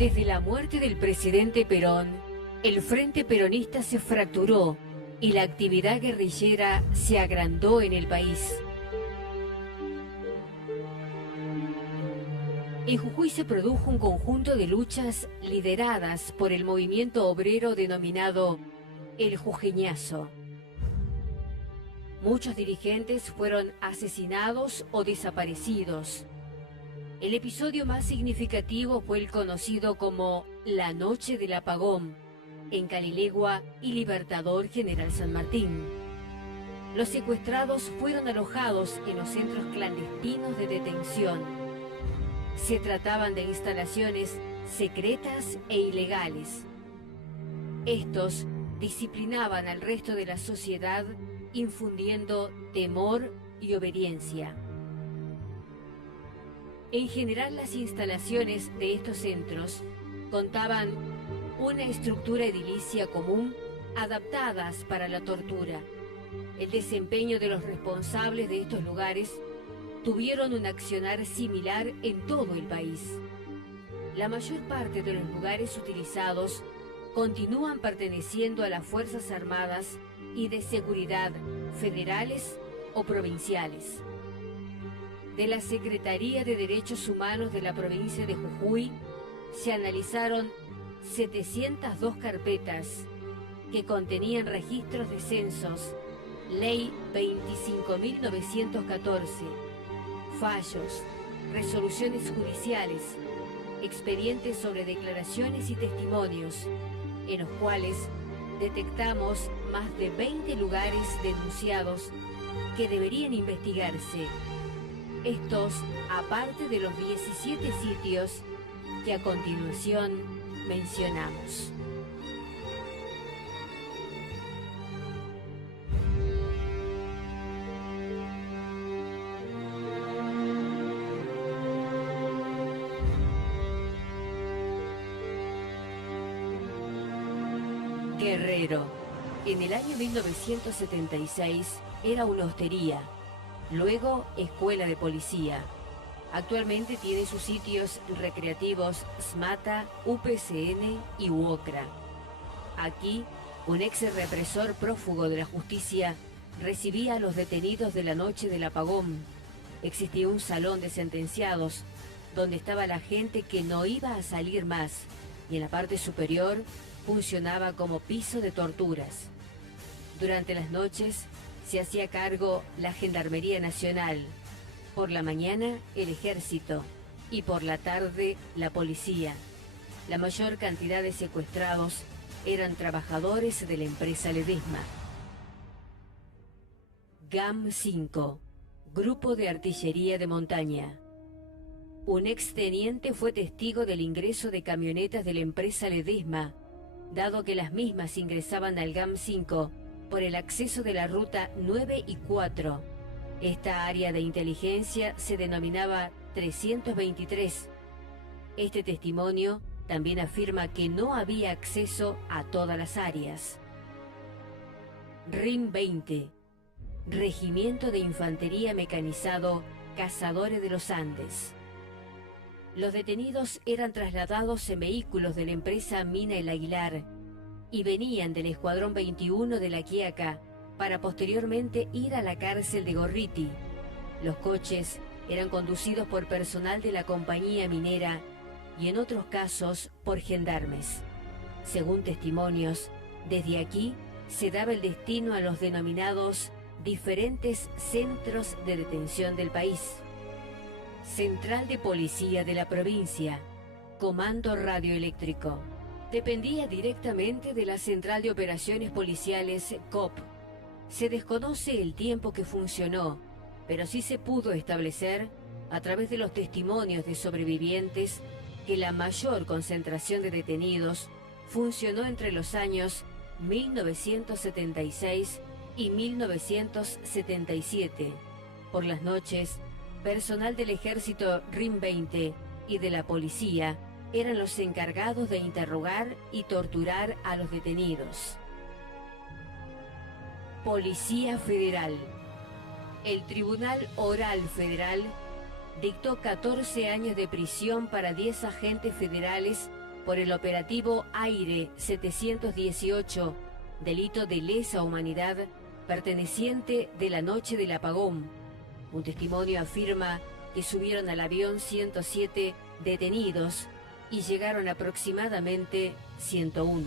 Desde la muerte del presidente Perón, el Frente Peronista se fracturó y la actividad guerrillera se agrandó en el país. En Jujuy se produjo un conjunto de luchas lideradas por el movimiento obrero denominado el Jujeñazo. Muchos dirigentes fueron asesinados o desaparecidos. El episodio más significativo fue el conocido como la Noche del Apagón, en Calilegua y Libertador General San Martín. Los secuestrados fueron alojados en los centros clandestinos de detención. Se trataban de instalaciones secretas e ilegales. Estos disciplinaban al resto de la sociedad, infundiendo temor y obediencia. En general, las instalaciones de estos centros contaban una estructura edilicia común adaptadas para la tortura. El desempeño de los responsables de estos lugares tuvieron un accionar similar en todo el país. La mayor parte de los lugares utilizados continúan perteneciendo a las Fuerzas Armadas y de Seguridad federales o provinciales. De la Secretaría de Derechos Humanos de la provincia de Jujuy se analizaron 702 carpetas que contenían registros de censos, Ley 25.914, fallos, resoluciones judiciales, expedientes sobre declaraciones y testimonios, en los cuales detectamos más de 20 lugares denunciados que deberían investigarse. Estos, aparte de los 17 sitios que a continuación mencionamos. Guerrero. En el año 1976 era una hostería, luego escuela de policía. Actualmente tiene sus sitios recreativos SMATA, UPCN y UOCRA. Aquí, un ex represor prófugo de la justicia recibía a los detenidos de la noche del apagón. Existía un salón de sentenciados donde estaba la gente que no iba a salir más, y en la parte superior funcionaba como piso de torturas. Durante las noches se hacía cargo la Gendarmería Nacional, por la mañana el Ejército y por la tarde la policía. La mayor cantidad de secuestrados eran trabajadores de la empresa Ledesma. GAM-5, Grupo de Artillería de Montaña. Un exteniente fue testigo del ingreso de camionetas de la empresa Ledesma, dado que las mismas ingresaban al GAM-5 por el acceso de la ruta 9 y 4. Esta área de inteligencia se denominaba 323. Este testimonio también afirma que no había acceso a todas las áreas. RIM 20, Regimiento de Infantería Mecanizado Cazadores de los Andes. Los detenidos eran trasladados en vehículos de la empresa Mina El Aguilar y venían del Escuadrón 21 de La Quiaca para posteriormente ir a la cárcel de Gorriti. Los coches eran conducidos por personal de la compañía minera y en otros casos por gendarmes. Según testimonios, desde aquí se daba el destino a los denominados diferentes centros de detención del país. Central de Policía de la Provincia, Comando Radioeléctrico. Dependía directamente de la Central de Operaciones Policiales COP. Se desconoce el tiempo que funcionó, pero sí se pudo establecer, a través de los testimonios de sobrevivientes, que la mayor concentración de detenidos funcionó entre los años 1976 y 1977. Por las noches, personal del Ejército RIM 20 y de la policía eran los encargados de interrogar y torturar a los detenidos. Policía Federal. El Tribunal Oral Federal dictó 14 años de prisión para 10 agentes federales por el operativo Aire 718, delito de lesa humanidad perteneciente de la noche del apagón. Un testimonio afirma que subieron al avión 107 detenidos y llegaron aproximadamente 101.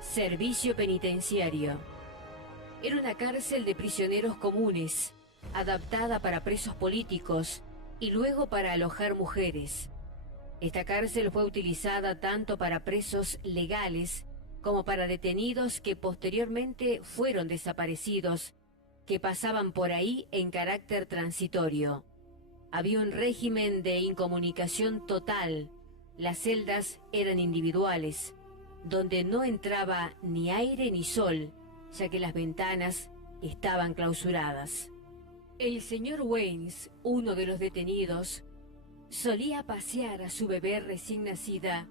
Servicio penitenciario. Era una cárcel de prisioneros comunes, adaptada para presos políticos y luego para alojar mujeres. Esta cárcel fue utilizada tanto para presos legales como para detenidos que posteriormente fueron desaparecidos, que pasaban por ahí en carácter transitorio. Había un régimen de incomunicación total. Las celdas eran individuales, donde no entraba ni aire ni sol, ya que las ventanas estaban clausuradas. El señor Waynes, uno de los detenidos, solía pasear a su bebé recién nacida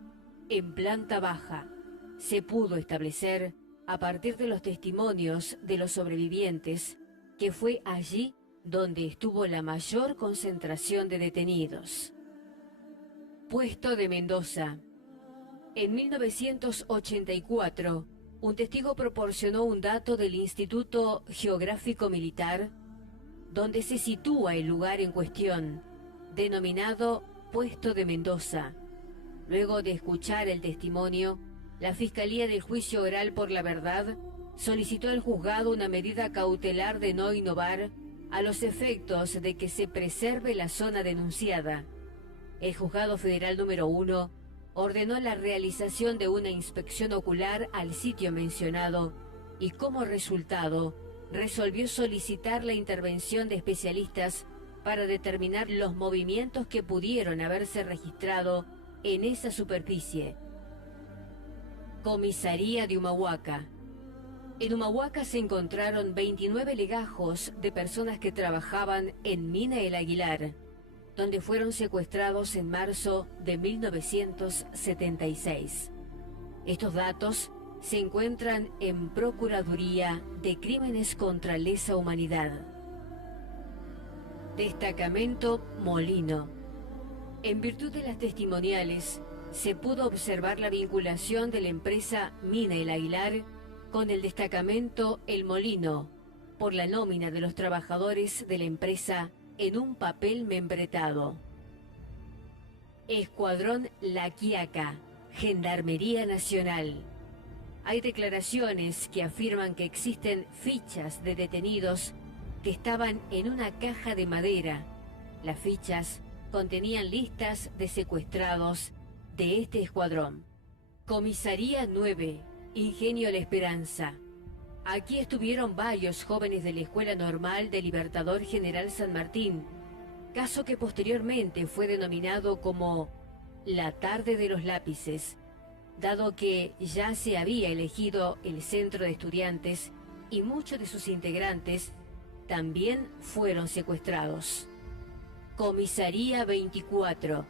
en planta baja. Se pudo establecer, a partir de los testimonios de los sobrevivientes, que fue allí donde estuvo la mayor concentración de detenidos. Puesto de Mendoza. En 1984, un testigo proporcionó un dato del Instituto Geográfico Militar, donde se sitúa el lugar en cuestión, denominado Puesto de Mendoza. Luego de escuchar el testimonio, la Fiscalía del Juicio Oral por la Verdad solicitó al juzgado una medida cautelar de no innovar a los efectos de que se preserve la zona denunciada. El Juzgado Federal número 1 ordenó la realización de una inspección ocular al sitio mencionado y como resultado resolvió solicitar la intervención de especialistas para determinar los movimientos que pudieron haberse registrado en esa superficie. Comisaría de Humahuaca. En Humahuaca se encontraron 29 legajos de personas que trabajaban en Mina El Aguilar, donde fueron secuestrados en marzo de 1976. Estos datos se encuentran en Procuraduría de Crímenes contra Lesa Humanidad. Destacamento Molino. En virtud de las testimoniales, se pudo observar la vinculación de la empresa Mina El Aguilar con el destacamento El Molino, por la nómina de los trabajadores de la empresa en un papel membretado. Escuadrón La Quiaca, Gendarmería Nacional. Hay declaraciones que afirman que existen fichas de detenidos que estaban en una caja de madera. Las fichas contenían listas de secuestrados de este escuadrón. Comisaría 9, Ingenio La Esperanza. Aquí estuvieron varios jóvenes de la Escuela Normal del Libertador General San Martín, caso que posteriormente fue denominado como la Tarde de los Lápices, dado que ya se había elegido el centro de estudiantes y muchos de sus integrantes también fueron secuestrados. Comisaría 24.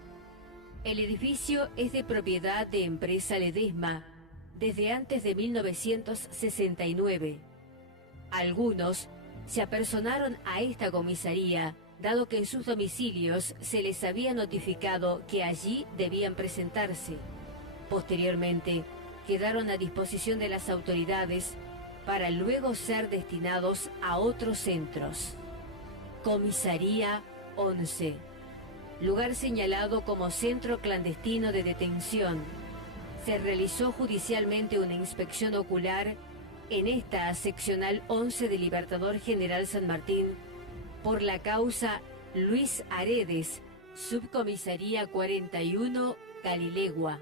El edificio es de propiedad de Empresa Ledesma desde antes de 1969. Algunos se apersonaron a esta comisaría, dado que en sus domicilios se les había notificado que allí debían presentarse. Posteriormente, quedaron a disposición de las autoridades para luego ser destinados a otros centros. Comisaría 11. Lugar señalado como centro clandestino de detención. Se realizó judicialmente una inspección ocular en esta seccional 11 de Libertador General San Martín por la causa Luis Aredes, subcomisaría 41, Calilegua.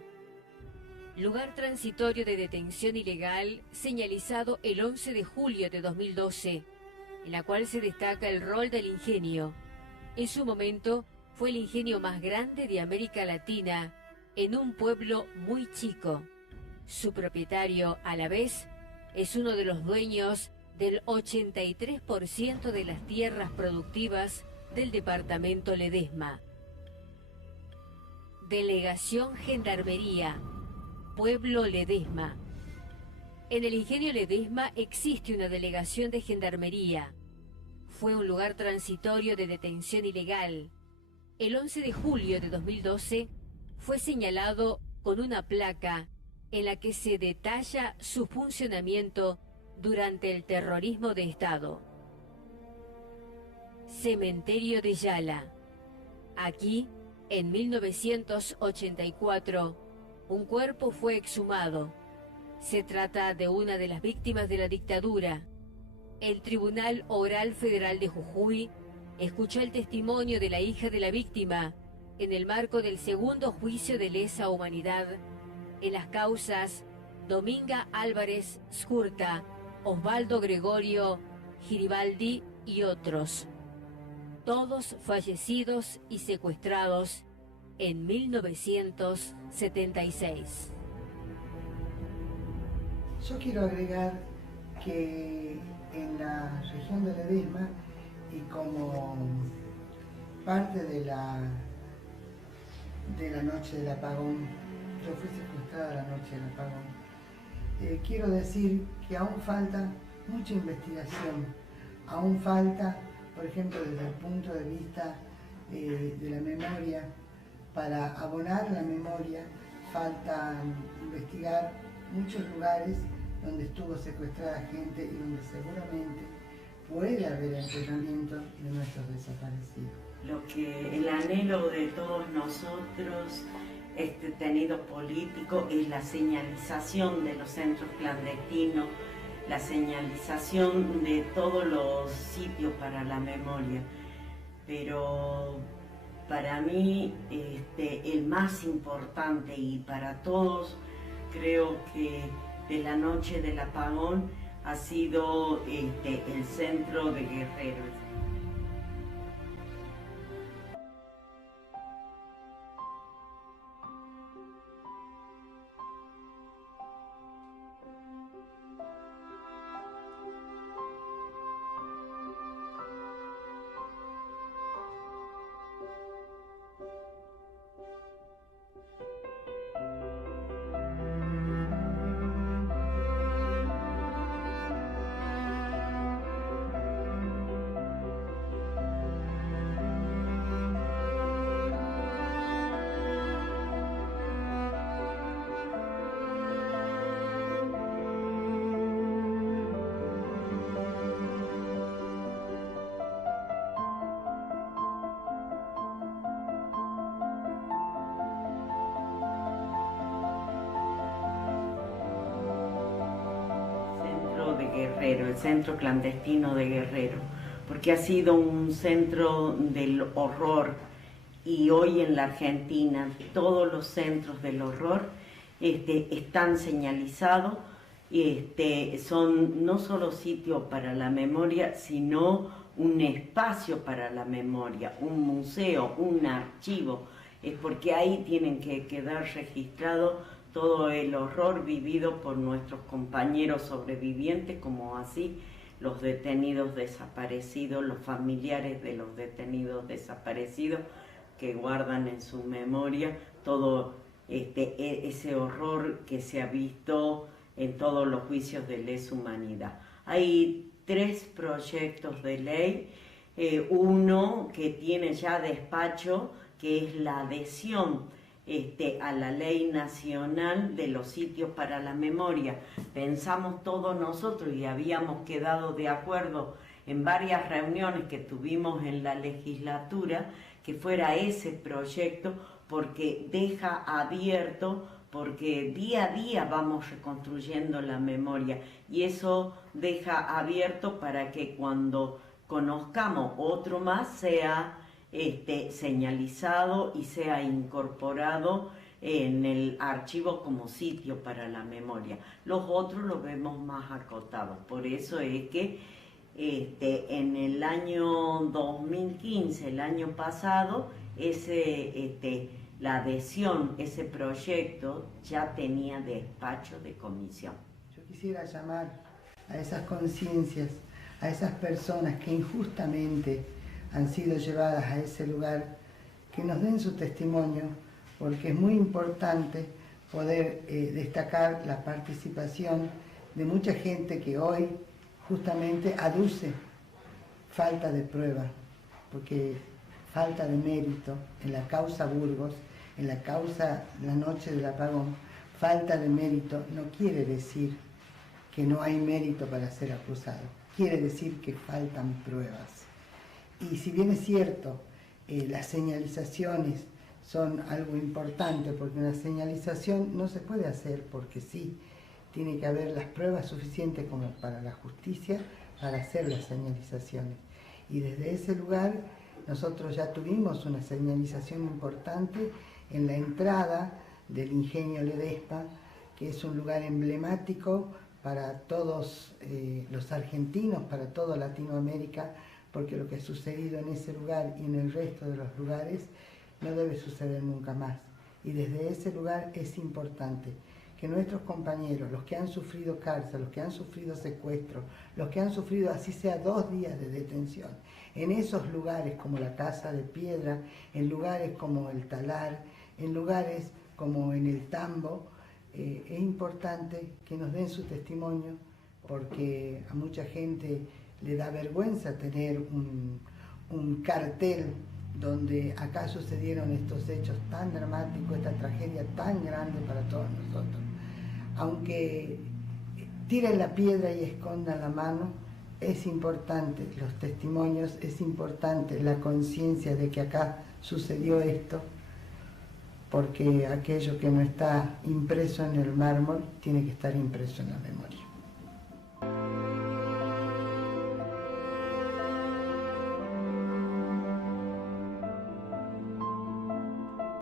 Lugar transitorio de detención ilegal señalizado el 11 de julio de 2012, en la cual se destaca el rol del ingenio. En su momento fue el ingenio más grande de América Latina, en un pueblo muy chico. Su propietario, a la vez, es uno de los dueños del 83% de las tierras productivas del departamento Ledesma. Delegación Gendarmería, Pueblo Ledesma. En el ingenio Ledesma existe una delegación de gendarmería. Fue un lugar transitorio de detención ilegal. El 11 de julio de 2012 fue señalado con una placa en la que se detalla su funcionamiento durante el terrorismo de Estado. Cementerio de Yala. Aquí, en 1984, un cuerpo fue exhumado. Se trata de una de las víctimas de la dictadura. El Tribunal Oral Federal de Jujuy escuchó el testimonio de la hija de la víctima en el marco del segundo juicio de lesa humanidad en las causas Dominga Álvarez Skurka, Osvaldo Gregorio Giribaldi y otros, todos fallecidos y secuestrados en 1976. Yo quiero agregar que en la región de Ledesma y como parte de la noche del apagón, yo fui secuestrada la noche del apagón, quiero decir que aún falta mucha investigación, aún falta, por ejemplo, desde el punto de vista de la memoria, para abonar la memoria, falta investigar muchos lugares donde estuvo secuestrada gente y donde seguramente puede haber entrenamiento de nuestros desaparecidos. Lo que el anhelo de todos nosotros, este detenido político, es la señalización de los centros clandestinos, la señalización de todos los sitios para la memoria. Pero para mí el más importante y para todos, creo que de la noche del apagón ha sido el centro de Guerrero. De Guerrero, el centro clandestino de Guerrero, porque ha sido un centro del horror, y hoy en la Argentina todos los centros del horror están señalizados, son no solo sitios para la memoria, sino un espacio para la memoria, un museo, un archivo, porque ahí tienen que quedar registrados todo el horror vivido por nuestros compañeros sobrevivientes, como así los detenidos desaparecidos, los familiares de los detenidos desaparecidos, que guardan en su memoria todo ese horror que se ha visto en todos los juicios de lesa humanidad. Hay 3 proyectos de ley, uno que tiene ya despacho, que es la adhesión a la Ley Nacional de los Sitios para la Memoria. Pensamos todos nosotros y habíamos quedado de acuerdo en varias reuniones que tuvimos en la legislatura que fuera ese proyecto, porque deja abierto, porque día a día vamos reconstruyendo la memoria, y eso deja abierto para que cuando conozcamos otro más sea señalizado y sea incorporado en el archivo como sitio para la memoria. Los otros los vemos más acotados. Por eso es que en el año 2015, el año pasado, la adhesión, ese proyecto ya tenía despacho de comisión. Yo quisiera llamar a esas conciencias, a esas personas que injustamente han sido llevadas a ese lugar, que nos den su testimonio, porque es muy importante poder destacar la participación de mucha gente que hoy justamente aduce falta de prueba, porque falta de mérito en la causa Burgos, en la causa la noche del apagón, falta de mérito no quiere decir que no hay mérito para ser acusado, quiere decir que faltan pruebas. Y si bien es cierto, las señalizaciones son algo importante, porque una señalización no se puede hacer porque sí, tiene que haber las pruebas suficientes como para la justicia para hacer las señalizaciones. Y desde ese lugar nosotros ya tuvimos una señalización importante en la entrada del Ingenio Ledesma, que es un lugar emblemático para todos los argentinos, para toda Latinoamérica, porque lo que ha sucedido en ese lugar y en el resto de los lugares no debe suceder nunca más. Y desde ese lugar es importante que nuestros compañeros, los que han sufrido cárcel, los que han sufrido secuestro, los que han sufrido así sea 2 días de detención, en esos lugares como la Casa de Piedra, en lugares como el Talar, en lugares como en el Tambo, es importante que nos den su testimonio, porque a mucha gente le da vergüenza tener un cartel donde acá sucedieron estos hechos tan dramáticos, esta tragedia tan grande para todos nosotros. Aunque tiren la piedra y escondan la mano, es importante los testimonios, es importante la conciencia de que acá sucedió esto, porque aquello que no está impreso en el mármol tiene que estar impreso en la memoria.